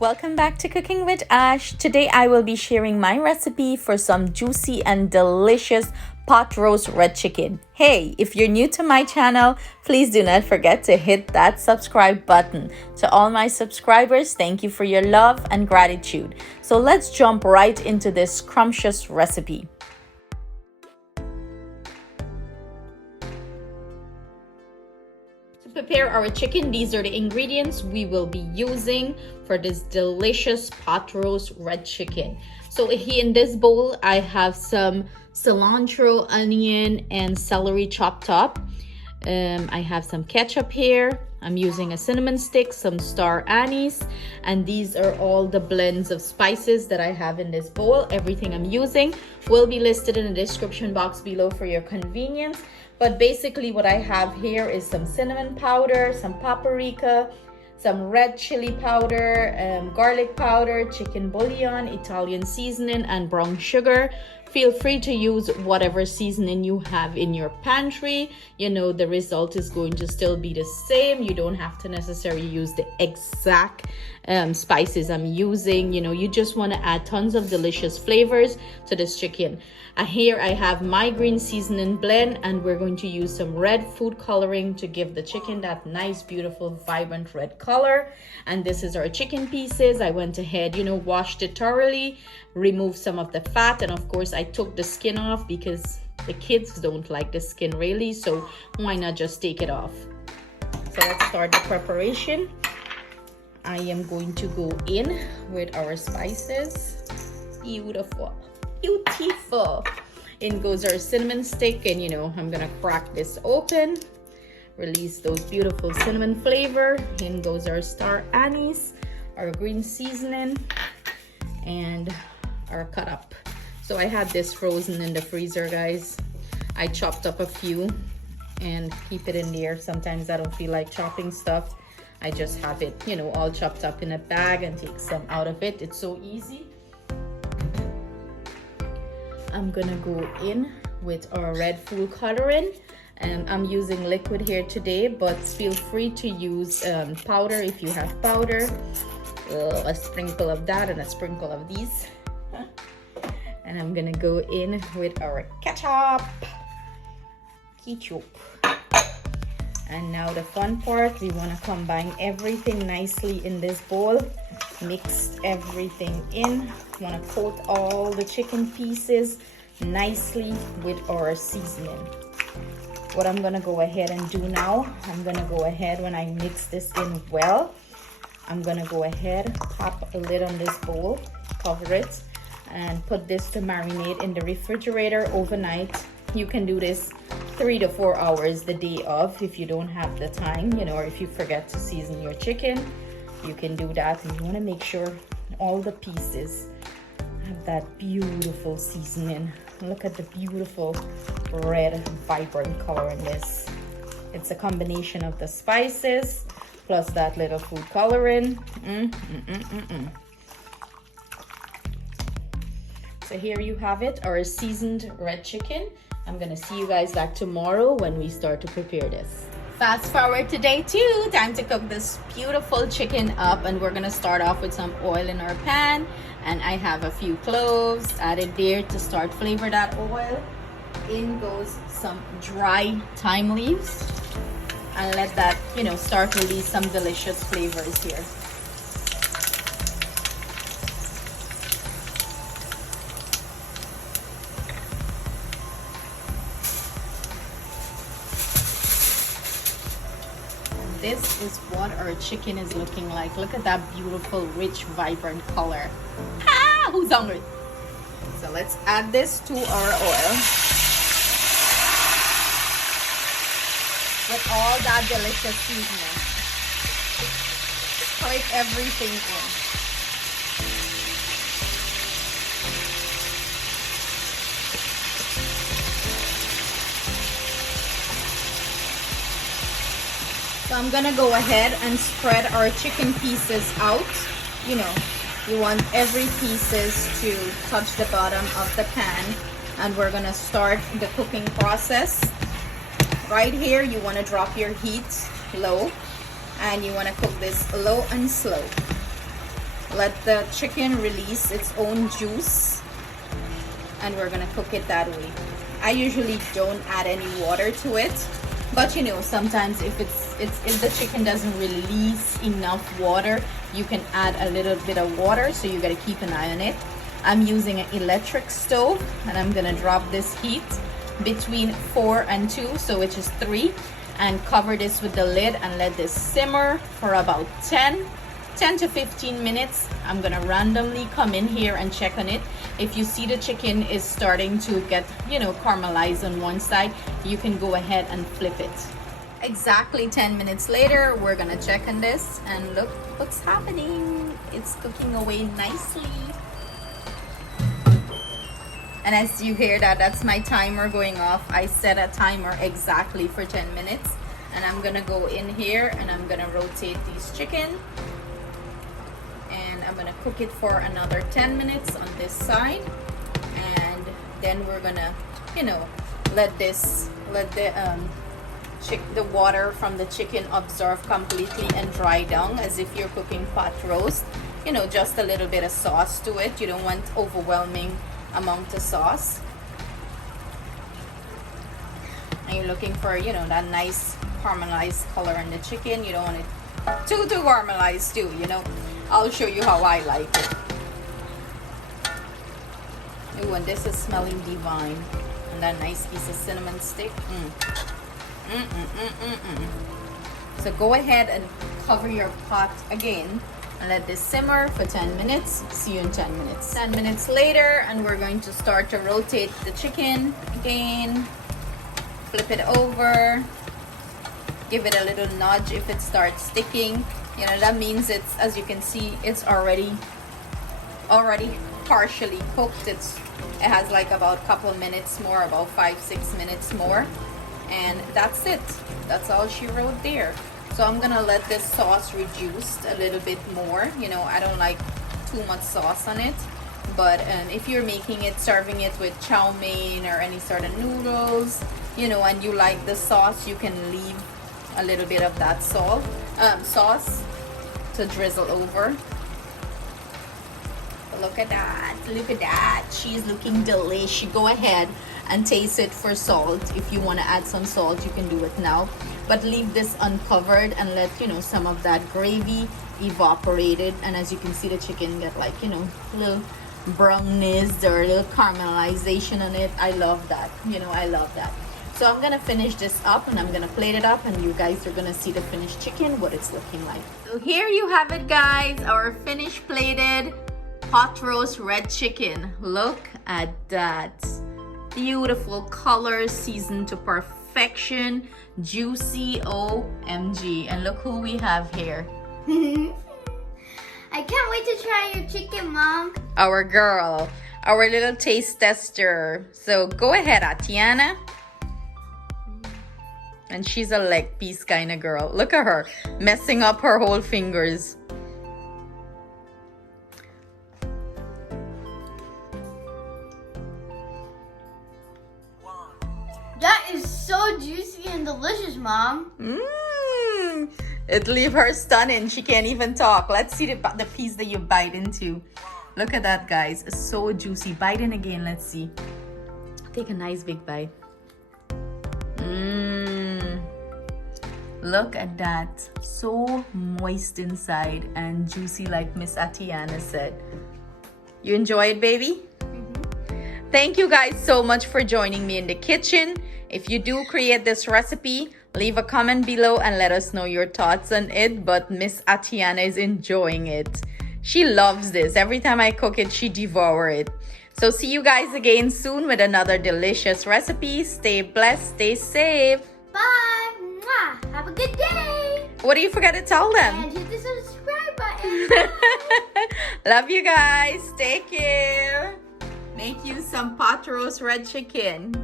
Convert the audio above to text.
Welcome back to Cooking with Ash. Today I will be sharing my recipe for some juicy and delicious pot roast red chicken. Hey, if you're new to my channel, please do not forget to hit that subscribe button. To all my subscribers, thank you for your love and gratitude. So let's jump right into this scrumptious recipe. Prepare our chicken. These are the ingredients we will be using for this delicious pot roast red chicken. So here in this bowl I have some cilantro, onion and celery chopped up. I have some ketchup here. I'm using a cinnamon stick, some star anise, and these are all the blends of spices that I have in this bowl. Everything I'm using will be listed in the description box below for your convenience. But basically what I have here is some cinnamon powder, some paprika, some red chili powder, garlic powder, chicken bouillon, Italian seasoning, and brown sugar. Feel free to use whatever seasoning you have in your pantry. You know, the result is going to still be the same. You don't have to necessarily use the exact spices I'm using. You know, you just want to add tons of delicious flavors to this chicken. Here I have my green seasoning blend, and we're going to use some red food coloring to give the chicken that nice, beautiful, vibrant red color. And this is our chicken pieces. I went ahead, washed it thoroughly, removed some of the fat, and of course I took the skin off because the kids don't like the skin really, so why not just take it off. So let's start the preparation. I am going to go in with our spices. Beautiful. In goes our cinnamon stick, and I'm gonna crack this open, release those beautiful cinnamon flavor. In goes our star anise, our green seasoning, and our cut up. So I had this frozen in the freezer, guys. I chopped up a few and keep it in there. Sometimes I don't feel like chopping stuff. I just have it, all chopped up in a bag and take some out of it. It's so easy. I'm gonna go in with our red food coloring, and I'm using liquid here today, but feel free to use powder if you have powder. A sprinkle of that and a sprinkle of these. And I'm gonna go in with our ketchup. And now the fun part, we want to combine everything nicely in this bowl. Mix everything in. Want to coat all the chicken pieces nicely with our seasoning. What I'm gonna go ahead and do now, I'm gonna go ahead, when I mix this in well, I'm gonna go ahead, pop a lid on this bowl, cover it, and put this to marinate in the refrigerator overnight. You can do this 3 to 4 hours the day of if you don't have the time, or if you forget to season your chicken, you can do that. And you want to make sure all the pieces have that beautiful seasoning. Look at the beautiful red vibrant color in this. It's a combination of the spices plus that little food coloring. So here you have it, our seasoned red chicken. I'm gonna see you guys back tomorrow when we start to prepare this. Fast forward to day 2, time to cook this beautiful chicken up, and we're gonna start off with some oil in our pan, and I have a few cloves added there to start flavor that oil. In goes some dry thyme leaves, and let that start to release some delicious flavors here. This is what our chicken is looking like. Look at that beautiful, rich, vibrant color. Ah, who's hungry? So let's add this to our oil. With all that delicious seasoning. Click everything in. So I'm gonna go ahead and spread our chicken pieces out. You want every pieces to touch the bottom of the pan, and we're gonna start the cooking process. Right here, you wanna drop your heat low, and you wanna cook this low and slow. let the chicken release its own juice, and we're gonna cook it that way. I usually don't add any water to it, but you know, sometimes if if the chicken doesn't release enough water, you can add a little bit of water, so you gotta keep an eye on it. I'm using an electric stove, and I'm gonna drop this heat between 4 and 2, so which is 3, and cover this with the lid and let this simmer for about 10 to 15 minutes. I'm gonna randomly come in here and check on it. If you see the chicken is starting to get, you know, caramelized on one side, you can go ahead and flip it. Exactly 10 minutes later, we're gonna check on this, and look what's happening. It's cooking away nicely. And as you hear that, that's my timer going off. I set a timer exactly for 10 minutes. And I'm gonna go in here and I'm gonna rotate these chicken. And I'm gonna cook it for another 10 minutes on this side. And then we're gonna, you know, let the water from the chicken absorb completely and dry down as if you're cooking pot roast. You know, just a little bit of sauce to it. You don't want overwhelming amount of sauce, and you're looking for, you know, that nice caramelized color in the chicken. You don't want it too caramelized too, you know. I'll show you how I like it. Ooh, and this is smelling divine. And that nice piece of cinnamon stick. So go ahead and cover your pot again and let this simmer for 10 minutes. See you in 10 minutes. 10 minutes later, and we're going to start to rotate the chicken again. Flip it over. Give it a little nudge if it starts sticking. You know, that means it's, as you can see, it's already partially cooked. It has like about a couple minutes more, about 5-6 minutes more. And that's it. That's all she wrote there. So I'm gonna let this sauce reduce a little bit more. You know, I don't like too much sauce on it, but if you're making it, serving it with chow mein or any sort of noodles, you know, and you like the sauce, you can leave a little bit of that sauce to drizzle over. Look at that, look at that. She's looking delicious. Go ahead and taste it for salt. If you want to add some salt, you can do it now, but leave this uncovered and let, you know, some of that gravy evaporated. And as you can see, the chicken get like, you know, little brownness or a little caramelization on it. I love that, you know, I love that. So I'm gonna finish this up and I'm gonna plate it up, and you guys are gonna see the finished chicken, what it's looking like. So here you have it, guys, our finished plated pot roast red chicken. Look at that. Beautiful color, seasoned to perfection, juicy, OMG. And look who we have here. I can't wait to try your chicken, Mom. Our girl, our little taste tester. So go ahead, Atiana. And she's a leg piece kind of girl. Look at her, messing up her whole fingers. That is so juicy and delicious, Mom. It leave her stunning. She can't even talk. Let's see the piece that you bite into. Look at that, guys. It's so juicy. Bite in again. Let's see. Take a nice big bite. Look at that. So moist inside and juicy, like Miss Atiana said. You enjoy it, baby? Thank you guys so much for joining me in the kitchen. If you do create this recipe, leave a comment below and let us know your thoughts on it. But Miss Atiana is enjoying it. She loves this. Every time I cook it, she devours it. So see you guys again soon with another delicious recipe. Stay blessed, stay safe. Bye. Mwah. Have a good day. What do you forget to tell them? And hit the subscribe button. Love you guys. Take care. Make you some pot roast red chicken.